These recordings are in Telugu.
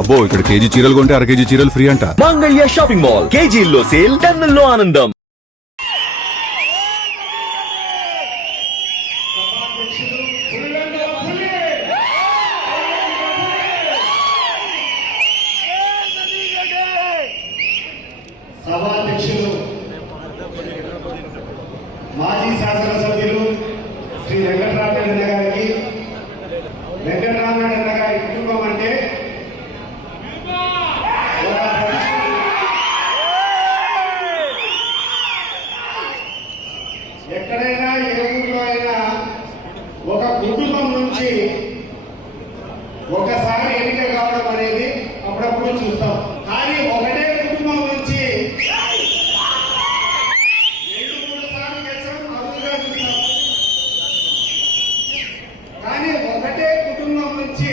అబ్బో ఇక్కడ కేజీ చీరలు కొంటే అర కేజీ చీరలు ఫ్రీ అంట. మంగళ్య షాపింగ్ మాల్ కేజీల్లో సేల్, టన్నుల్లో ఆనందం. సభాధ్యక్షులు మాజీ శాసనసభ్యులు శ్రీ వెంకటరామరెడ్డి గారికి, వెంకటరామరెడ్డి గారి కుటుంబం అంటే ఎక్కడైనా ఏ ఊళ్ళో అయినా ఒక కుటుంబం నుంచి ఒకసారి ఎన్నిక కావడం అనేది అప్పుడప్పుడు చూస్తాం. కానీ ఒకటే కుటుంబం నుంచి 2-3 సార్లు గెలిచడం అరుదుగా చూస్తాం. కానీ ఒకటే కుటుంబం నుంచి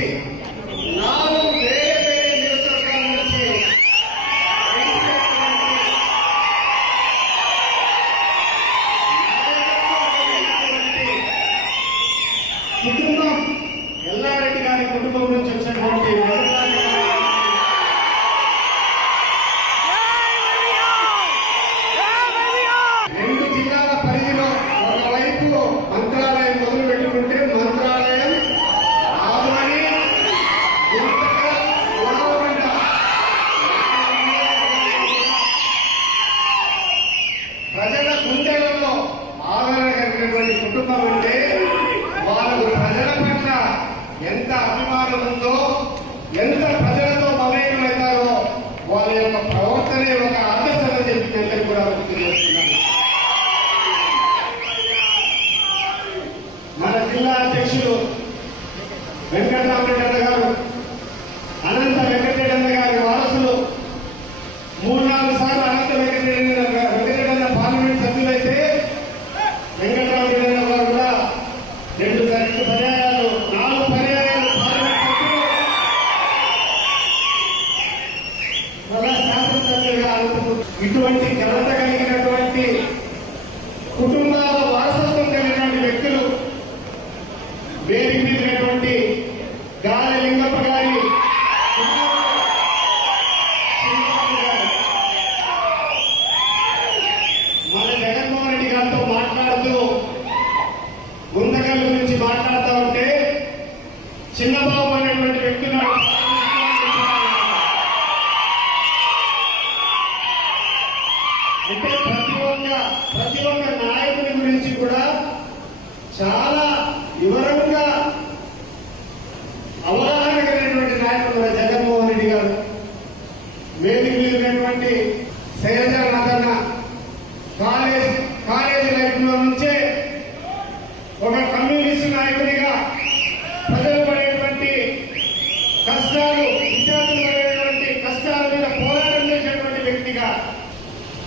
4 వేరే వేరే నియోజకవర్గాల నుంచి కుటుంబం ఎల్లారెడ్డి గారి కుటుంబం నుంచి వచ్చినటువంటి రెండు జిల్లాల పరిధిలో ఒకవైపు మంత్రాలయం మొదలు పెట్టుకుంటే మంత్రాలయం, ఆదుమని, గుంతకల్, ఉరవకొండ ప్రజల గుండెలలో ఆదరణ కలిగినటువంటి కుటుంబం అంటే వాళ్ళకు ప్రజల పట్ల ఎంత అభిమానం ఉందో, ఎంత ప్రజలతో మమేకమవుతారో వాళ్ళ యొక్క ప్రవర్తనే ఒక ఆదర్శంగా చెప్పినందుకు కూడా గుర్తు చేస్తున్నాను. మన జిల్లా అధ్యక్షులు వెంకటరామరెడ్డి గారు, అనంత వెంకటరెడ్డి గారి వారసులు 3-4 సార్లు అనంత వెంకటరెడ్డి పార్లమెంట్ సభ్యులైతే వెంకటరామరెడ్డి గారు కూడా 2 పర్యాయాలు 4 పర్యాయాలు పార్లమెంట్ సభ్యులు, శాసనసభ్యులుగా ఇటువంటి ఘనత కలిగినటువంటి కుటుంబాల వారసత్వం కలిగినటువంటి వ్యక్తులు వేదిక మీదటువంటి గాలి లింగప్ప గారి మన జగన్మోహన్ రెడ్డి గారితో మాట్లాడుతూ గుంతకల్ గురించి మాట్లాడుతూ ఉంటే చిన్నబాబు అనేటువంటి వ్యక్తులు అంటే ప్రతి ఒక్క నాయకుని గురించి కూడా చాలా వివరంగా అవగాహన కలిగినటువంటి నాయకుడు మన జగన్మోహన్ రెడ్డి గారు. వేదిక మీద ఉన్నటువంటి శైలజ నాథన్న కాలేజీ లైఫ్ లో నుంచే ఒక కమ్యూనిస్ట్ నాయకునిగా ప్రజలు పడేటువంటి కష్టాలు, విద్యార్థులు పడేటువంటి కష్టాల మీద పోరాటం చేసేటువంటి వ్యక్తిగా,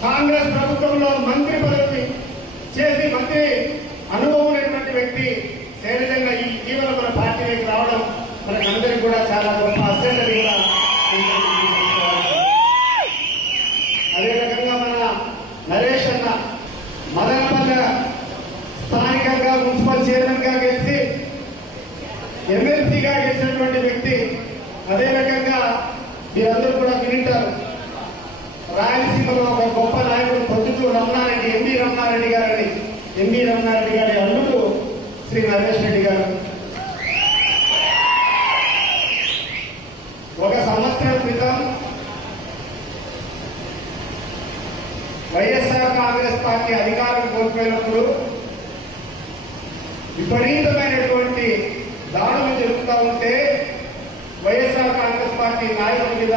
కాంగ్రెస్ ప్రభుత్వంలో మంత్రి పదవి చేసి మంత్రి అనుభవం లేనటువంటి వ్యక్తి శైలజంగా ఇటీవల మన పార్టీలోకి రావడం మనకందరికీ కూడా చాలా గొప్ప అసెంబ్లీ కూడా. అదే రకంగా మన నరేష్ అన్న మదనపల్లె స్థానికంగా మున్సిపల్ చైర్మన్ గా గెలిచి ఎమ్మెల్సీగా గెలిచినటువంటి వ్యక్తి. అదే రకంగా మీరందరూ కూడా వినింటారు, రాయలసీమలో ఒక గొప్ప నాయకుడు పొద్దుటూరు రమణారెడ్డి, ఎంబీ రమణారెడ్డి గారి అల్లుడు శ్రీ నరేష్ రెడ్డి గారు. ఒక సంవత్సరం క్రితం వైఎస్ఆర్ కాంగ్రెస్ పార్టీ అధికారం కోల్పోయినప్పుడు విపరీతమైనటువంటి దాడులు జరుగుతూ ఉంటే వైఎస్ఆర్ కాంగ్రెస్ పార్టీ నాయకుల మీద